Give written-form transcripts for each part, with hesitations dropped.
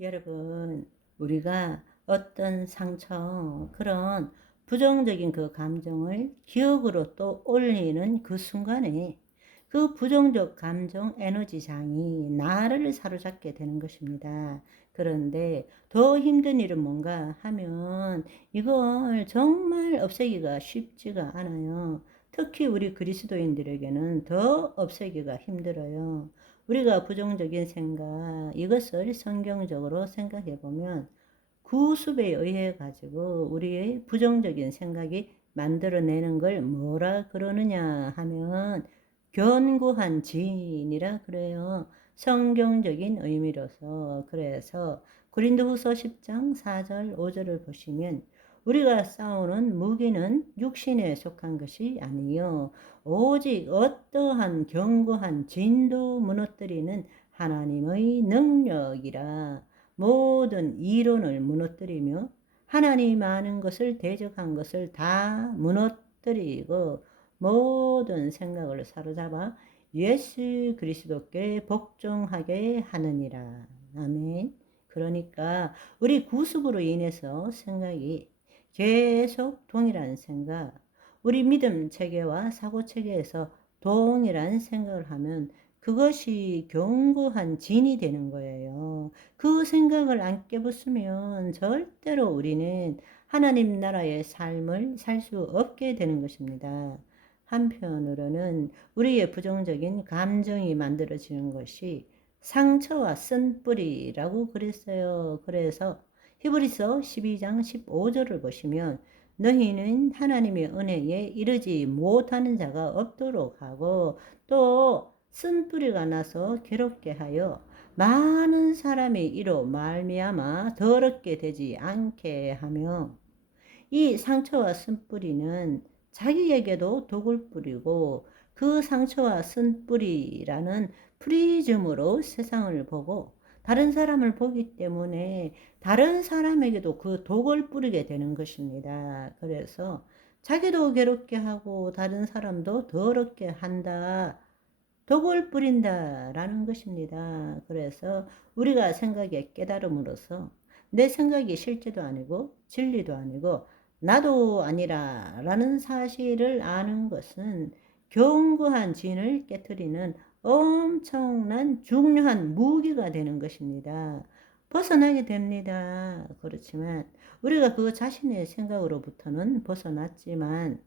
여러분, 우리가 어떤 상처, 그런 부정적인 그 감정을 기억으로 또 올리는 그 순간에 그 부정적 감정 에너지장이 나를 사로잡게 되는 것입니다. 그런데 더 힘든 일은 뭔가 하면 이걸 정말 없애기가 쉽지가 않아요. 특히 우리 그리스도인들에게는 더 없애기가 힘들어요. 우리가 부정적인 생각, 이것을 성경적으로 생각해 보면 구습에 의해 가지고 우리의 부정적인 생각이 만들어내는 걸 뭐라 그러느냐 하면 견고한 진이라 그래요. 성경적인 의미로서. 그래서 고린도후서 10장 4절 5절을 보시면 우리가 싸우는 무기는 육신에 속한 것이 아니요 오직 어떠한 견고한 진도 무너뜨리는 하나님의 능력이라. 모든 이론을 무너뜨리며 하나님 아는 것을 대적한 것을 다 무너뜨리고 모든 생각을 사로잡아 예수 그리스도께 복종하게 하느니라. 아멘. 그러니까 우리 구습으로 인해서 생각이 계속 동일한 생각, 우리 믿음 체계와 사고 체계에서 동일한 생각을 하면 그것이 견고한 진이 되는 거예요. 그 생각을 안 깨부수면 절대로 우리는 하나님 나라의 삶을 살 수 없게 되는 것입니다. 한편으로는 우리의 부정적인 감정이 만들어지는 것이 상처와 쓴뿌리라고 그랬어요. 그래서 히브리서 12장 15절을 보시면 너희는 하나님의 은혜에 이르지 못하는 자가 없도록 하고 또 쓴뿌리가 나서 괴롭게 하여 많은 사람이 이로 말미암아 더럽게 되지 않게 하며, 이 상처와 쓴뿌리는 자기에게도 독을 뿌리고 그 상처와 쓴뿌리라는 프리즘으로 세상을 보고 다른 사람을 보기 때문에 다른 사람에게도 그 독을 뿌리게 되는 것입니다. 그래서 자기도 괴롭게 하고 다른 사람도 더럽게 한다. 독을 뿌린다라는 것입니다. 그래서 우리가 생각에 깨달음으로써 내 생각이 실제도 아니고 진리도 아니고 나도 아니라 라는 사실을 아는 것은 견고한 진을 깨뜨리는 엄청난 중요한 무기가 되는 것입니다. 벗어나게 됩니다. 그렇지만 우리가 그 자신의 생각으로부터는 벗어났지만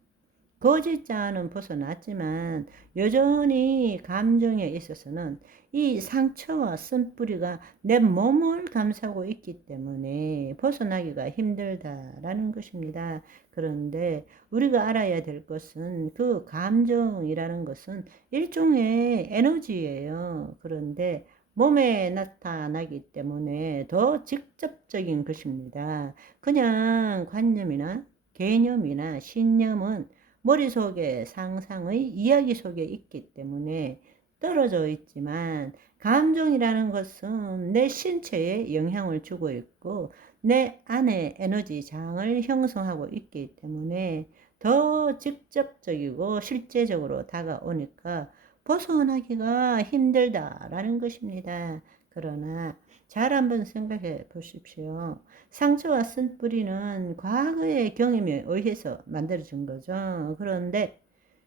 거짓자는 벗어났지만 여전히 감정에 있어서는 이 상처와 쓴뿌리가 내 몸을 감싸고 있기 때문에 벗어나기가 힘들다라는 것입니다. 그런데 우리가 알아야 될 것은 그 감정이라는 것은 일종의 에너지예요. 그런데 몸에 나타나기 때문에 더 직접적인 것입니다. 그냥 관념이나 개념이나 신념은 머릿속에 상상의 이야기 속에 있기 때문에 떨어져 있지만 감정이라는 것은 내 신체에 영향을 주고 있고 내 안에 에너지 장을 형성하고 있기 때문에 더 직접적이고 실제적으로 다가오니까 벗어나기가 힘들다라는 것입니다. 그러나 잘 한번 생각해 보십시오. 상처와 쓴뿌리는 과거의 경험에 의해서 만들어진 거죠. 그런데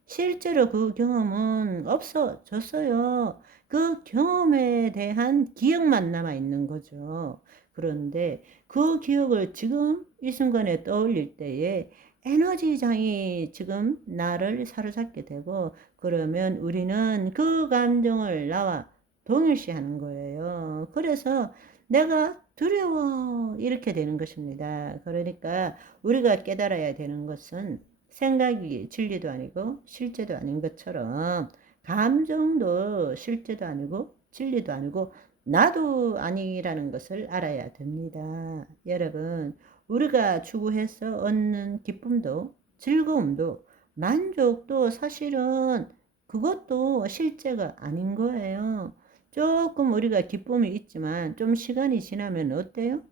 실제로 그 경험은 없어졌어요. 그 경험에 대한 기억만 남아있는 거죠. 그런데 그 기억을 지금 이 순간에 떠올릴 때에 에너지장이 지금 나를 사로잡게 되고 그러면 우리는 그 감정을 나와 동일시하는 거예요. 그래서 내가 두려워 이렇게 되는 것입니다. 그러니까 우리가 깨달아야 되는 것은 생각이 진리도 아니고 실제도 아닌 것처럼 감정도 실제도 아니고 진리도 아니고 나도 아니라는 것을 알아야 됩니다. 여러분, 우리가 추구해서 얻는 기쁨도 즐거움도 만족도 사실은 그것도 실제가 아닌 거예요. 조금 우리가 기쁨이 있지만 좀 시간이 지나면 어때요?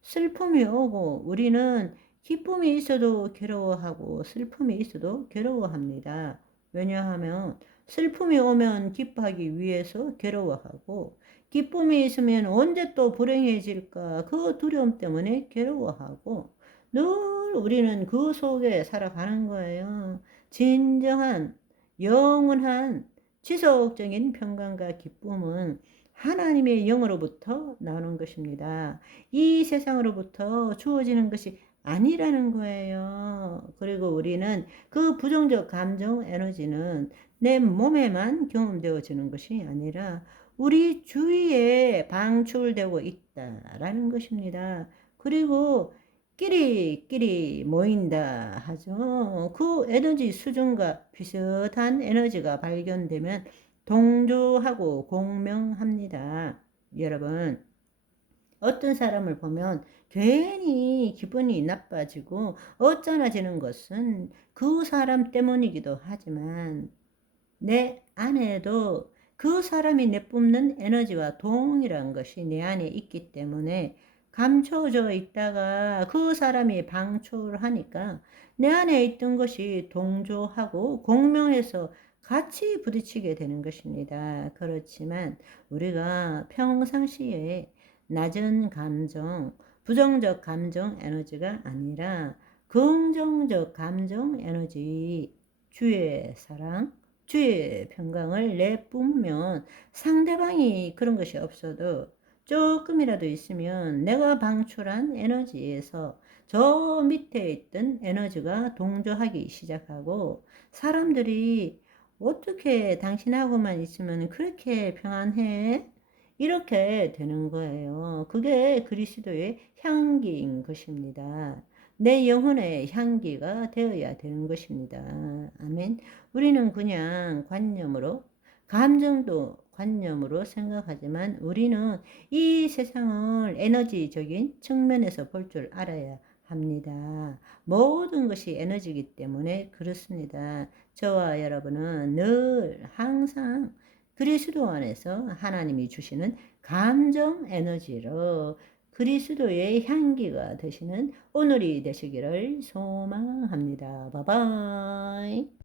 슬픔이 오고 우리는 기쁨이 있어도 괴로워하고 슬픔이 있어도 괴로워합니다. 왜냐하면 슬픔이 오면 기뻐하기 위해서 괴로워하고 기쁨이 있으면 언제 또 불행해질까? 그 두려움 때문에 괴로워하고 늘 우리는 그 속에 살아가는 거예요. 진정한 영원한 지속적인 평강과 기쁨은 하나님의 영으로부터 나오는 것입니다. 이 세상으로부터 주어지는 것이 아니라는 거예요. 그리고 우리는 그 부정적 감정 에너지는 내 몸에만 경험되어지는 것이 아니라 우리 주위에 방출되고 있다라는 것입니다. 그리고 끼리끼리 모인다 하죠. 그 에너지 수준과 비슷한 에너지가 발견되면 동조하고 공명합니다. 여러분, 어떤 사람을 보면 괜히 기분이 나빠지고 어쩌나지는 것은 그 사람 때문이기도 하지만 내 안에도 그 사람이 내뿜는 에너지와 동일한 것이 내 안에 있기 때문에 감춰져 있다가 그 사람이 방출하니까 내 안에 있던 것이 동조하고 공명해서 같이 부딪히게 되는 것입니다. 그렇지만 우리가 평상시에 낮은 감정, 부정적 감정 에너지가 아니라 긍정적 감정 에너지, 주의 사랑, 주의 평강을 내뿜으면 상대방이 그런 것이 없어도 조금이라도 있으면 내가 방출한 에너지에서 저 밑에 있던 에너지가 동조하기 시작하고 사람들이 어떻게 당신하고만 있으면 그렇게 평안해? 이렇게 되는 거예요. 그게 그리스도의 향기인 것입니다. 내 영혼의 향기가 되어야 되는 것입니다. 아멘. 우리는 그냥 관념으로, 감정도 관념으로 생각하지만 우리는 이 세상을 에너지적인 측면에서 볼 줄 알아야 합니다. 모든 것이 에너지이기 때문에 그렇습니다. 저와 여러분은 늘 항상 그리스도 안에서 하나님이 주시는 감정 에너지로 그리스도의 향기가 되시는 오늘이 되시기를 소망합니다. 바이바이.